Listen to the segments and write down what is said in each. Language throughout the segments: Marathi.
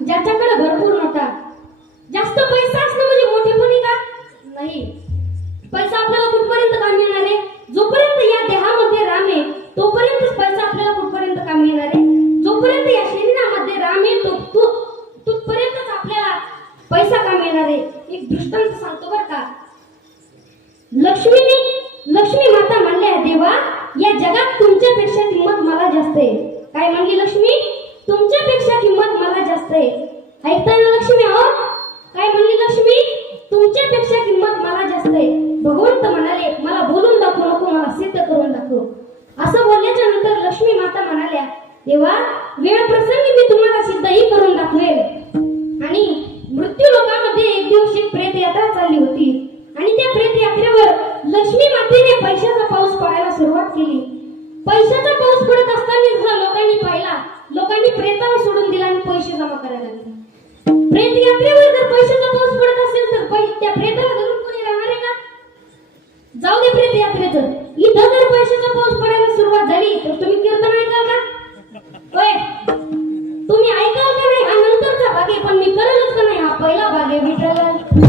ज्याच्याकडे भरपूर नोटा जास्त पैसा असणं म्हणजे मोठेपणी का? नाही. पैसा आपल्याला कुठपर्यंत कामी येणार आहे? जोपर्यंत या देहामध्ये राम आहे तोपर्यंतच पैसा आपल्याला कुठपर्यंत कामी येणार आहे? जोपर्यंत या शरीरामध्ये राम आहे तो तो आपल्याला पैसा कामी येणार आहे. एक दृष्टांत सांगतो बरं का. लक्ष्मीने लक्ष्मी माता म्हणल्या देवा या जगात तुमच्यापेक्षा किंमत मला जास्त आहे. काय म्हणली लक्ष्मी? तुमच्यापेक्षा किंमत मला जास्त आहे. ऐकताय ना लक्ष्मी अहो काय म्हणली लक्ष्मी? तुमच्यापेक्षा किंमत मला जास्त आहे. भगवंत म्हणाले मला बोलून दाखवू नको मला सिद्ध करून दाखव. असं बोलल्याच्या नंतर लक्ष्मी माता म्हणाल्या देवा वेळ प्रसंगी मी तुम्हाला सिद्धही करून दाखवेल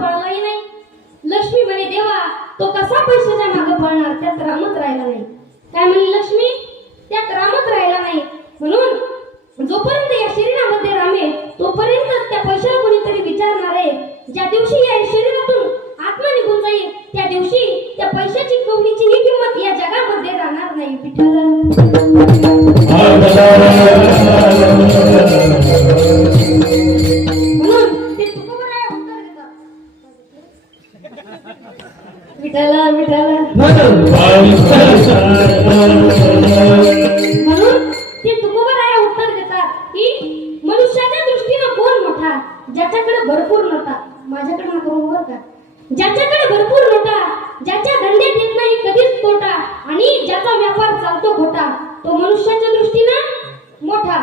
पळलाही नाही. लक्ष्मी म्हणे देवा तो कसा पैशाच्या मागे पळणार? त्यात रामच राहिला नाही. काय म्हणे लक्ष्मी? त्यात रामच राहिला नाही. म्हणून जोपर्यंत या शरीरामध्ये राम तोपर्यंत त्या पैशाला कोणीतरी विचारणार आहे. ज्या दिवशी या शरीरातून आत्मा निघून जाईल त्या दिवशी त्या पैशाची कवडीची ते तुकोबराया उत्तर देतात की मनुष्याच्या दृष्टीनं कोण मोठा? ज्याच्याकडे भरपूर नोटा माझ्याकडे नका बघू बरं का? ज्याच्याकडे भरपूर नोटा ज्याच्या धंद्यात येत नाही कधीच तोटा आणि ज्याचा व्यापार चालतो खोटा तो मनुष्याच्या दृष्टीनं मोठा.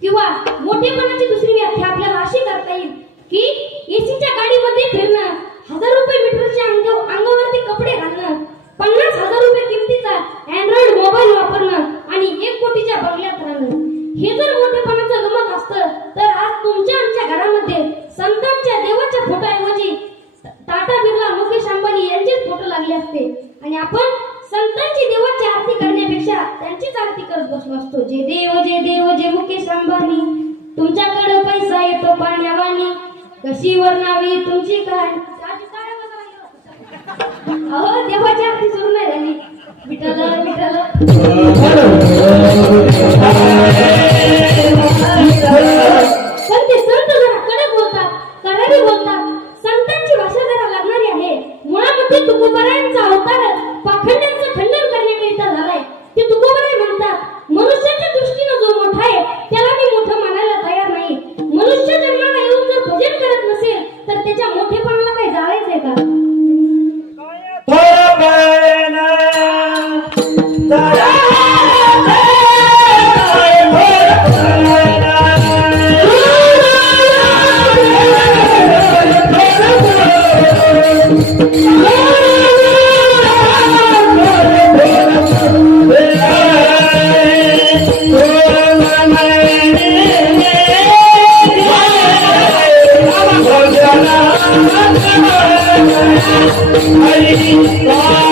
किंवा मोठेपणाची दुसरी व्याख्या आरती असतो जे देव जे देव जे मुकेश अंबानी तुमच्याकडे पैसा येतो पाण्यावानी. कशी वर्णावी तुमची काय? अहो देवाच्या आरती सुरू नाही झाली. Vitthal Vitthal Oh, my God.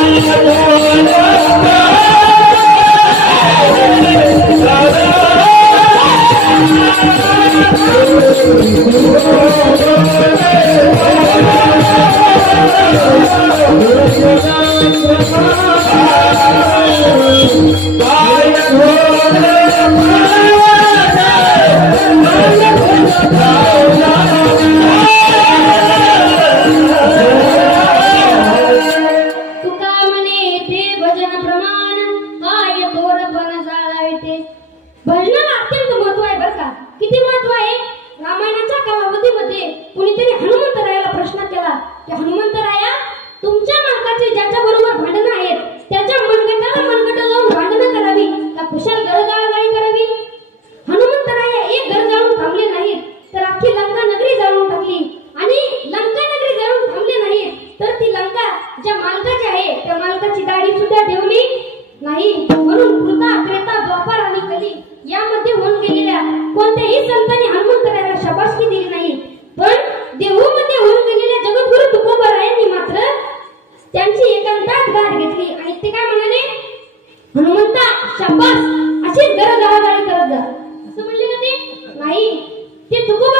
जोरात गाठ घेतली आणि ते काय म्हणाले? हनुमंता शाबास अशीच गरज आवाजाने करत जा. असं म्हणले का ते? नाही ते तुकोबा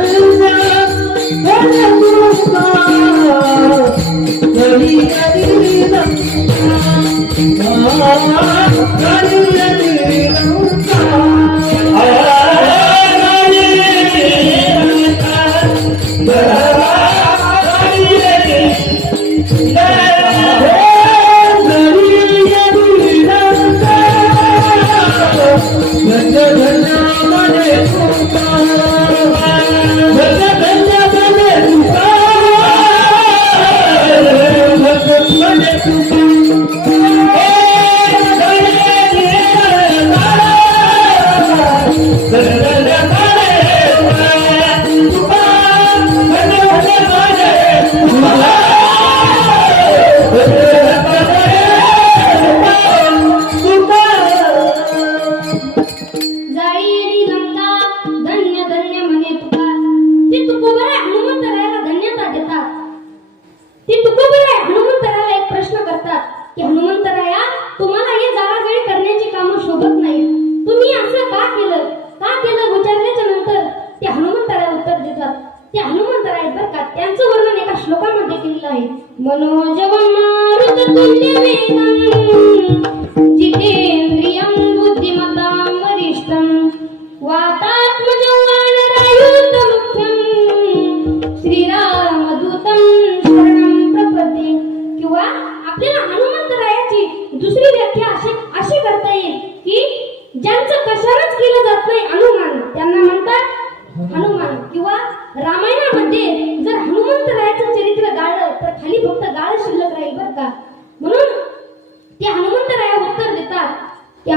Oh, केलं? का केलं? विचारल्याच्या नंतर ते हनुमंतराय उत्तर देतात. ते हनुमंतराय आहेत बरं का त्यांचं वर्णन एका श्लोकामध्ये केलेलं आहे. मनोजव मारुत तुल्य वेगाने Y